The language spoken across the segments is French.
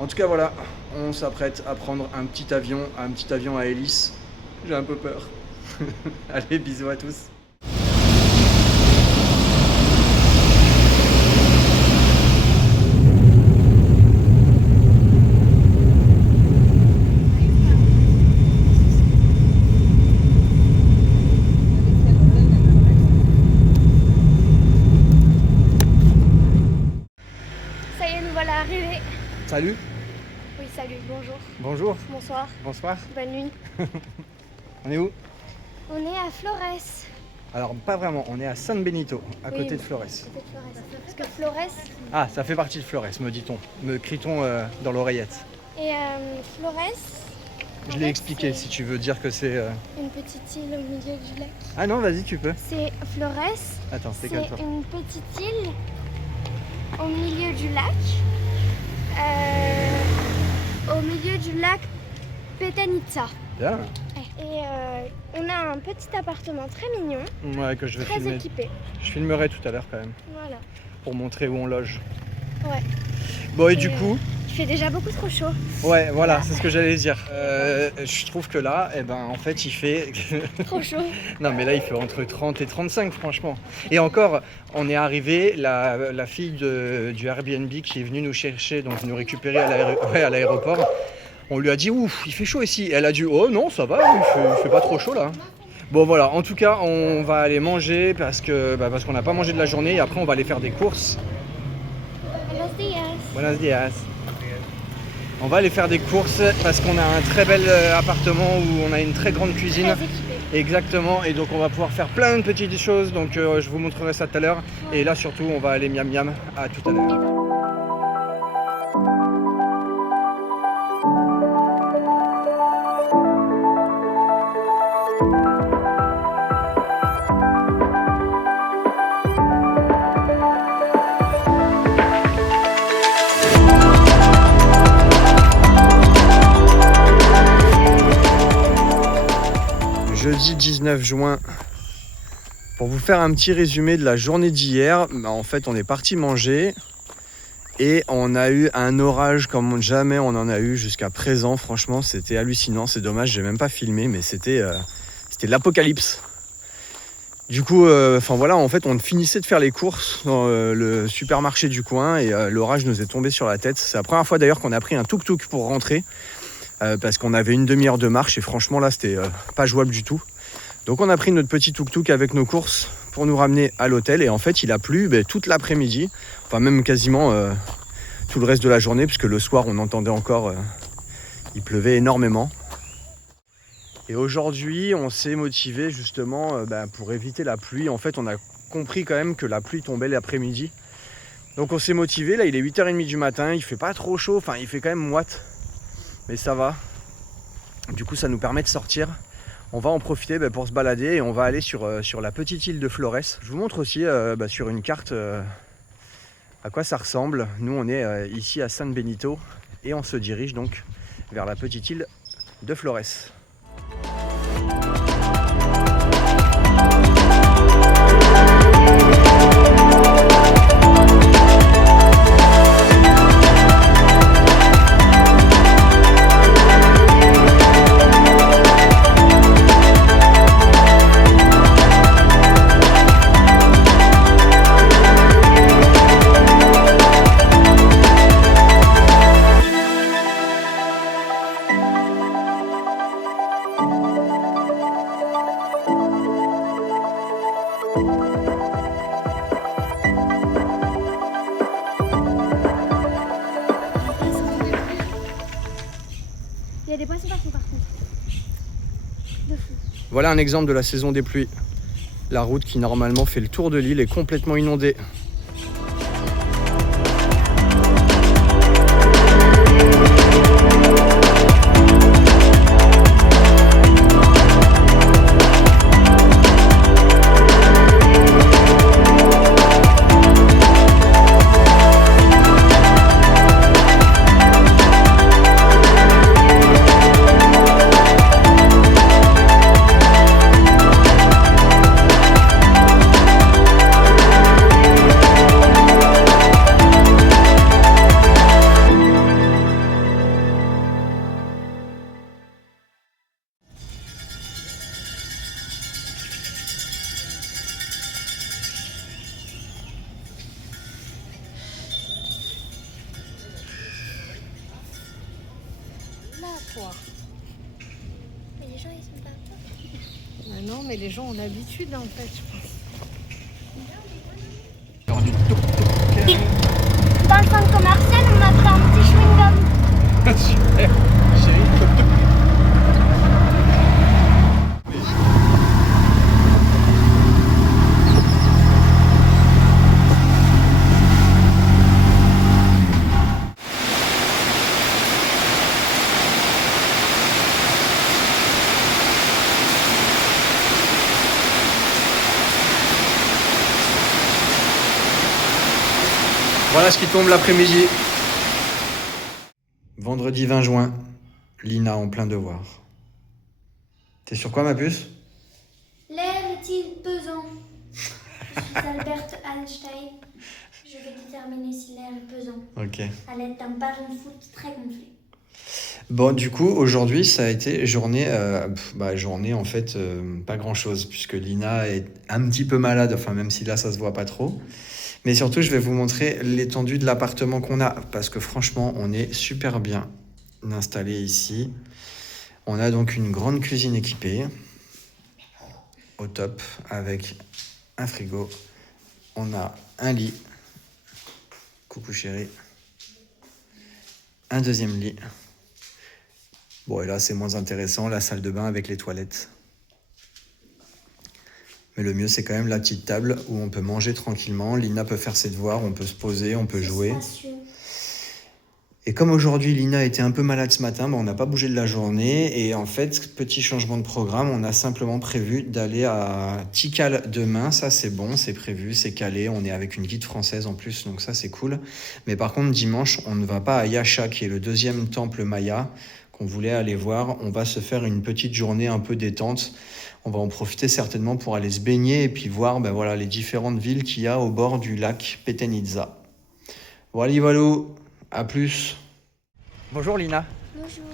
En tout cas, voilà, on s'apprête à prendre un petit avion à hélice. J'ai un peu peur. Allez, bisous à tous. Ça y est, nous voilà arrivés. Salut. Oui, salut, bonjour. Bonjour. Bonsoir. Bonsoir. Bonne nuit. On est où? On est à Flores. Alors, pas vraiment, on est à San Benito, à Oui, côté oui. de Flores. Côté de Flores. Parce que Flores Ah, ça fait partie de Flores, me dit-on. Me crie-t-on dans l'oreillette. et Flores. Je en l'ai fait, expliqué c'est si tu veux dire que c'est... une petite île au milieu du lac. Ah non, vas-y, tu peux. C'est Flores. Attends, c'est C'est comme ça. une petite île au milieu du lac. Au milieu du lac Petanitza. Bien. Et on a un petit appartement très mignon, Ouais, que je vais très filmer. équipé. Je filmerai tout à l'heure quand même, Voilà. pour montrer où on loge. Ouais. Bon, et du coup... Il fait déjà beaucoup trop chaud. Ouais, voilà, c'est ce que j'allais dire. Je trouve que là, eh ben, en fait, il fait... Trop chaud. Non, mais là, il fait entre 30 et 35, franchement. Et encore, on est arrivé, la fille du Airbnb qui est venue nous chercher, donc nous récupérer à l'aéroport, on lui a dit, ouf, il fait chaud ici. Elle a dit, oh non, ça va, il fait pas trop chaud là. Bon, voilà, en tout cas, on va aller manger parce qu'on n'a pas mangé de la journée et après, on va aller faire des courses. Buenos días. Buenos dias. On va aller faire des courses parce qu'on a un très bel appartement où on a une très grande cuisine. Très équipé. Exactement, et donc on va pouvoir faire plein de petites choses, donc je vous montrerai ça tout à l'heure. Et là surtout, on va aller miam miam, à tout à l'heure. Jeudi 19 juin, pour vous faire un petit résumé de la journée d'hier, en fait on est parti manger et on a eu un orage comme jamais on en a eu jusqu'à présent. Franchement, c'était hallucinant, c'est dommage, j'ai même pas filmé, mais c'était l'apocalypse. Du coup, voilà, en fait on finissait de faire les courses dans le supermarché du coin et l'orage nous est tombé sur la tête. C'est la première fois d'ailleurs qu'on a pris un tuk-tuk pour rentrer. Parce qu'on avait une demi-heure de marche et franchement là c'était pas jouable du tout. Donc on a pris notre petit tuk-tuk avec nos courses pour nous ramener à l'hôtel et en fait il a plu toute l'après-midi, enfin même quasiment tout le reste de la journée puisque le soir on entendait encore, il pleuvait énormément. Et aujourd'hui on s'est motivé justement pour éviter la pluie. En fait on a compris quand même que la pluie tombait l'après-midi. Donc on s'est motivé, là il est 8h30 du matin, il fait pas trop chaud, enfin il fait quand même moite. Mais ça va, du coup ça nous permet de sortir. On va en profiter pour se balader et on va aller sur la petite île de Flores. Je vous montre aussi sur une carte à quoi ça ressemble. Nous on est ici à San Benito et on se dirige donc vers la petite île de Flores. Il y a des poissons partout par contre. De fou. Voilà un exemple de la saison des pluies. La route qui normalement fait le tour de l'île est complètement inondée. fois. Mais les gens, ils sont pas peur. Ah non, mais les gens ont l'habitude en fait, je pense. Dans le centre commercial, on m'a fait un petit chewing-gum. Super, chérie. Voilà ce qui tombe l'après-midi. Vendredi 20 juin, Lina en plein devoir. T'es sur quoi ma puce? L'air est-il pesant? Je suis Albert Einstein. Je vais déterminer si l'air est pesant Ok. à l'aide d'un ballon de foot très gonflé. Bon, du coup, aujourd'hui, ça a été journée en fait, pas grand-chose, puisque Lina est un petit peu malade, enfin, même si là, ça se voit pas trop. Mais surtout, je vais vous montrer l'étendue de l'appartement qu'on a, parce que franchement, on est super bien installé ici. On a donc une grande cuisine équipée, au top, avec un frigo. On a un lit, coucou chérie, un deuxième lit. Bon, et là, c'est moins intéressant, la salle de bain avec les toilettes. Mais le mieux, c'est quand même la petite table où on peut manger tranquillement. Lina peut faire ses devoirs, on peut se poser, on peut jouer. Et comme aujourd'hui, Lina était un peu malade ce matin, on n'a pas bougé de la journée. Et en fait, petit changement de programme, on a simplement prévu d'aller à Tikal demain. Ça, c'est bon, c'est prévu, c'est calé. On est avec une guide française en plus, donc ça, c'est cool. Mais par contre, dimanche, on ne va pas à Yasha, qui est le deuxième temple maya qu'on voulait aller voir. On va se faire une petite journée un peu détente. On va en profiter certainement pour aller se baigner et puis voir les différentes villes qu'il y a au bord du lac Petenitsa. Voilà, Valou, à plus. Bonjour Lina. Bonjour,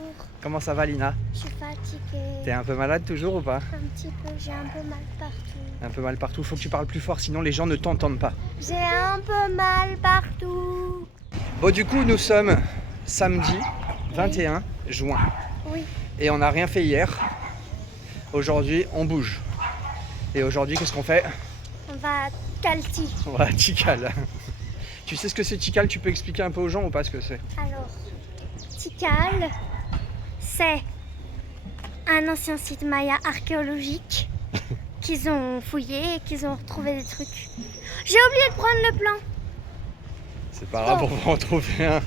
Comment ça va Lina? je suis fatiguée. T'es un peu malade toujours ou pas? Un petit peu, j'ai un peu mal partout. Un peu mal partout, faut que tu parles plus fort sinon les gens ne t'entendent pas. J'ai un peu mal partout. Bon, du coup, nous sommes samedi 21 juin Oui, et on n'a rien fait hier. Aujourd'hui, on bouge. Et aujourd'hui, qu'est-ce qu'on fait? on va à Calti. On va à Tikal. Tu sais ce que c'est Tikal? Tu peux expliquer un peu aux gens ou pas ce que c'est? Alors, Tikal, c'est un ancien site maya archéologique qu'ils ont fouillé et qu'ils ont retrouvé des trucs. J'ai oublié de prendre le plan. C'est pas grave, on va en trouver un.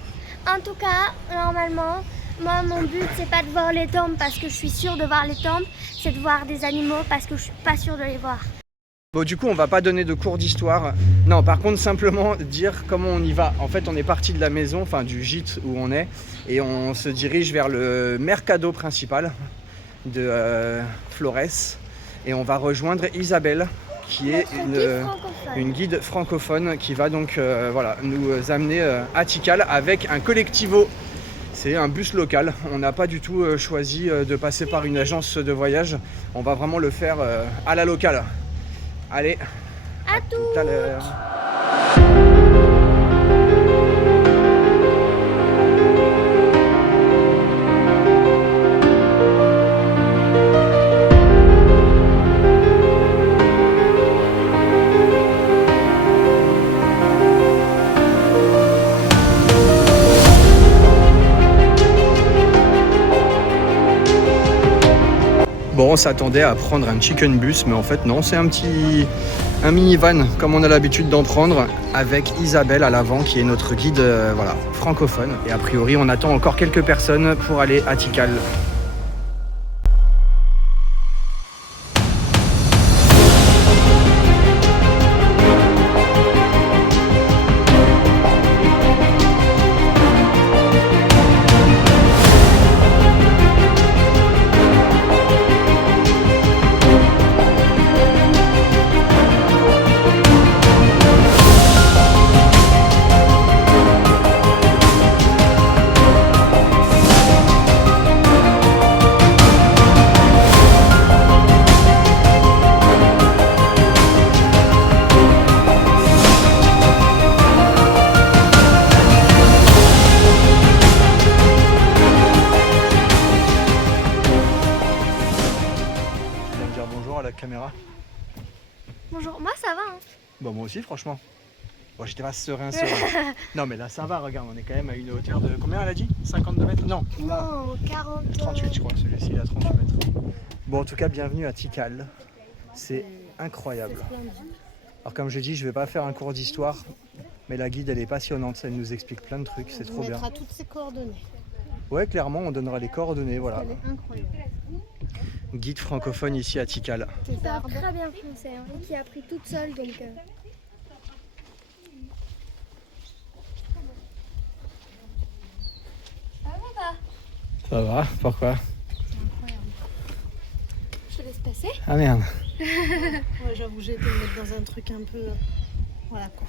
En tout cas, normalement, moi mon but c'est pas de voir les tombes parce que je suis sûre de voir les tombes, c'est de voir des animaux parce que je suis pas sûre de les voir. Bon, du coup, on va pas donner de cours d'histoire. Non, par contre, simplement dire comment on y va. En fait, on est parti de la maison, enfin du gîte où on est, et on se dirige vers le mercado principal de Flores. Et on va rejoindre Isabelle, qui est une guide francophone qui va donc nous amener à Tikal avec un collectivo. C'est un bus local. On n'a pas du tout choisi de passer par une agence de voyage. On va vraiment le faire à la locale. Allez, À tout à l'heure. Bon, on s'attendait à prendre un chicken bus, mais en fait non, c'est un minivan comme on a l'habitude d'en prendre, avec Isabelle à l'avant qui est notre guide francophone. Et a priori, on attend encore quelques personnes pour aller à Tikal. Bonjour, moi ça va. Hein. Bon, moi aussi, franchement. Bon, j'étais pas serein. Non, mais là, ça va, regarde, on est quand même à une hauteur de... Combien elle a dit? 52 mètres? Non, Non, 40. 38, je crois, celui-ci, il a 38 mètres. Bon, en tout cas, bienvenue à Tikal. C'est incroyable. Alors, comme je dis, je vais pas faire un cours d'histoire, mais la guide, elle est passionnante, elle nous explique plein de trucs, c'est trop bien. On mettra toutes ses coordonnées. Ouais, clairement, on donnera les coordonnées, voilà. Elle est incroyable. Guide francophone ici à Tikal. Qui parle très bien français hein, et qui a appris toute seule donc. Ça va? Pourquoi? C'est incroyable. Je te laisse passer. Ah merde. Ouais, j'avoue, j'ai été me mettre dans un truc un peu. Voilà quoi.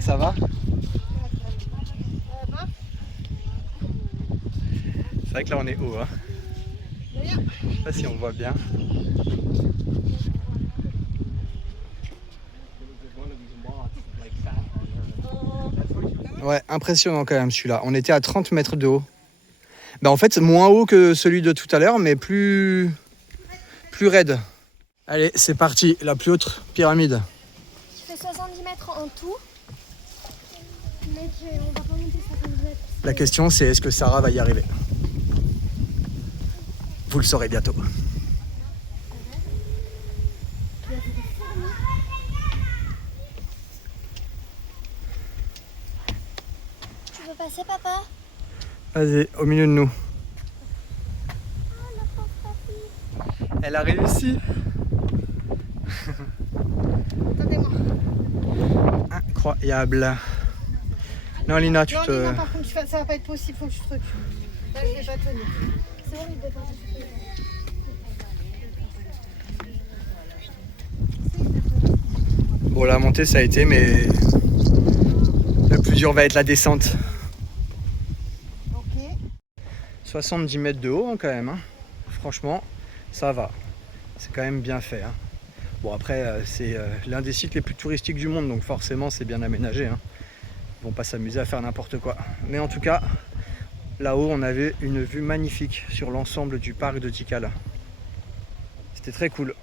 Ça va? C'est vrai que là on est haut. Hein. Je sais pas si on voit bien. Ouais, impressionnant quand même celui-là. On était à 30 mètres de haut. Bah en fait, moins haut que celui de tout à l'heure, mais plus raide. Allez, c'est parti, la plus haute pyramide. Je fais 70 mètres en tout. Mec, on va pas monter 70 mètres. La question c'est est-ce que Sarah va y arriver? Vous le saurez bientôt. Tu veux passer, papa? Vas-y, au milieu de nous. Oh, la pauvre papy. Elle a réussi. Attendez-moi. Incroyable. Non, Lina, tu Non, te... Lina, par contre, ça va pas être possible, faut que je te recules. Là, je vais pas tenir. C'est horrible de passer. Bon, la montée ça a été, mais le plus dur va être la descente. Ok. 70 mètres de haut hein, quand même. Hein. Franchement, ça va. C'est quand même bien fait. Hein. Bon, après, c'est l'un des sites les plus touristiques du monde, donc forcément, c'est bien aménagé. Hein. Ils vont pas s'amuser à faire n'importe quoi. Mais en tout cas, là-haut, on avait une vue magnifique sur l'ensemble du parc de Tikal. C'était très cool.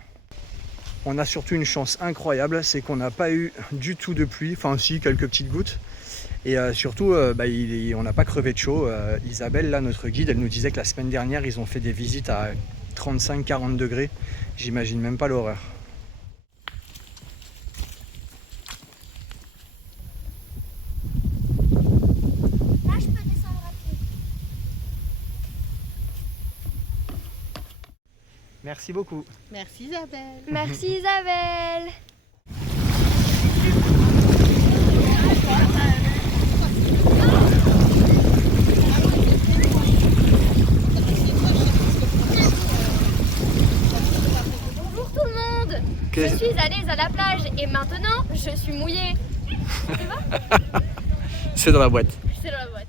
On a surtout une chance incroyable, c'est qu'on n'a pas eu du tout de pluie, enfin si, quelques petites gouttes. Et surtout, on n'a pas crevé de chaud. Isabelle, là, notre guide, elle nous disait que la semaine dernière, ils ont fait des visites à 35-40 degrés. J'imagine même pas l'horreur. Là, je peux descendre à pied. Merci beaucoup. Merci Isabelle. Merci, Isabelle. Bonjour tout le monde. Okay. Je suis allée à la plage et maintenant, je suis mouillée. C'est dans la boîte. C'est dans la boîte.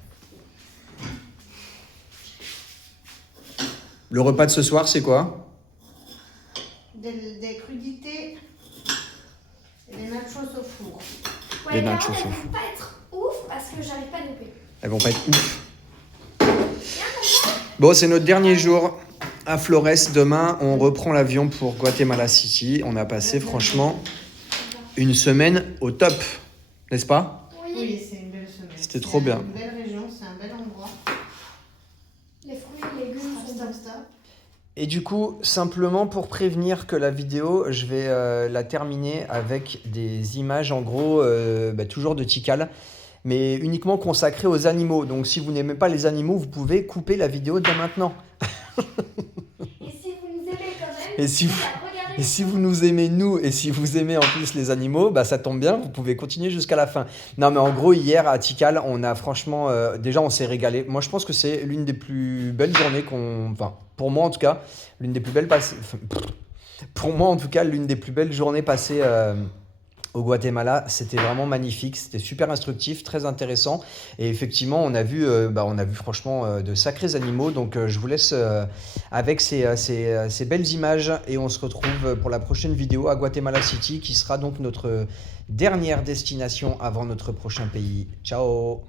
Le repas de ce soir, c'est quoi? Des crudités et des nachos au four. Ouais, Les mais nachos, alors, elles c'est vont pas être ouf parce que j'arrive pas à louper. Elles vont pas être ouf. Bon, c'est notre dernier jour à Flores. Demain, on reprend l'avion pour Guatemala City. On a passé franchement une semaine au top, n'est-ce pas? Oui, c'est une belle semaine. C'était trop bien. C'est une belle région, c'est un bel endroit. Les fruits et légumes sont Stop, stop. Et du coup, simplement pour prévenir que la vidéo, je vais la terminer avec des images en gros, toujours de Tikal, mais uniquement consacrées aux animaux. Donc si vous n'aimez pas les animaux, vous pouvez couper la vidéo dès maintenant. Et si vous nous aimez quand même, Et si vous, regardez. et si vous nous aimez nous, et si vous aimez en plus les animaux, bah ça tombe bien, vous pouvez continuer jusqu'à la fin. Non mais en gros, hier à Tikal, on a franchement, déjà on s'est régalé. Moi je pense que c'est l'une des plus belles journées enfin pour moi en tout cas, l'une des plus belles passées, pour moi en tout cas, l'une des plus belles journées passées au Guatemala. C'était vraiment magnifique, c'était super instructif, très intéressant. Et effectivement, on a vu franchement de sacrés animaux. Donc je vous laisse avec ces belles images et on se retrouve pour la prochaine vidéo à Guatemala City qui sera donc notre dernière destination avant notre prochain pays. Ciao!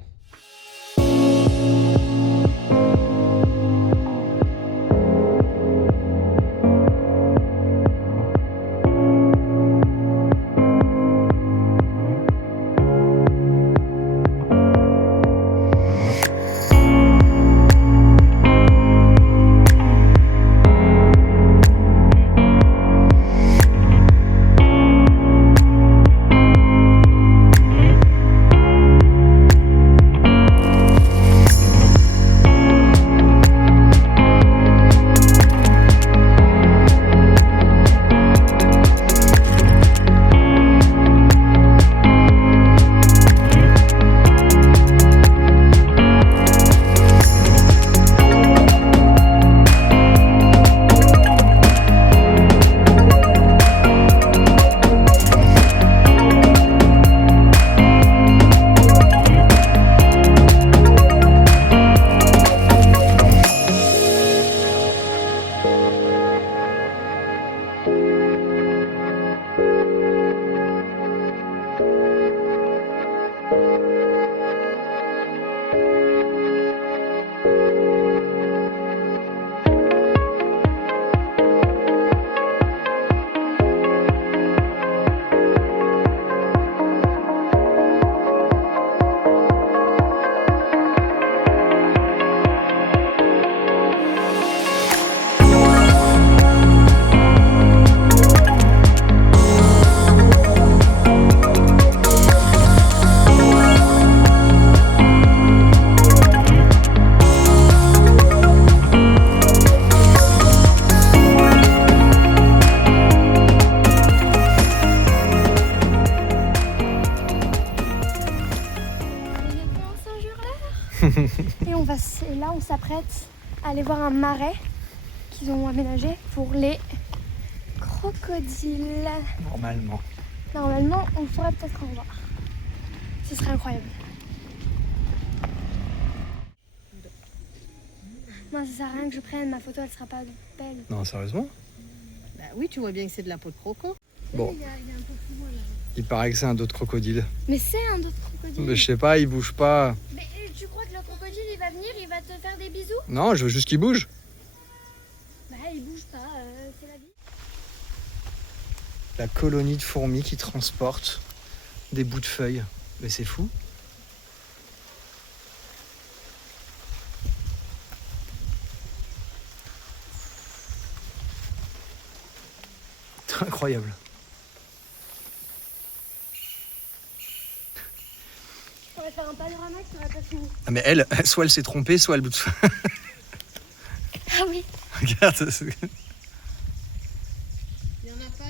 Et là, on s'apprête à aller voir un marais qu'ils ont aménagé pour les crocodiles. Normalement, on pourrait peut-être en voir. Ce serait incroyable. Moi, ça sert à rien que je prenne ma photo, elle sera pas belle. Non, sérieusement? Bah oui, tu vois bien que c'est de la peau de croco. Bon. Il y a un peu plus loin là. Il paraît que c'est un d'autres crocodile. Mais c'est un autre crocodile. Mais je sais pas, il bouge pas. Mais tu crois que le crocodile, il va venir, il va te faire des bisous? Non, je veux juste qu'il bouge. Bah, il bouge pas, c'est la vie. La colonie de fourmis qui transporte des bouts de feuilles. Mais c'est fou. C'est incroyable. On va faire un panorama qui sera pas fini. Ah mais elle, soit elle s'est trompée, soit elle bout de feuille. Ah oui. Regarde. Il y en a pas.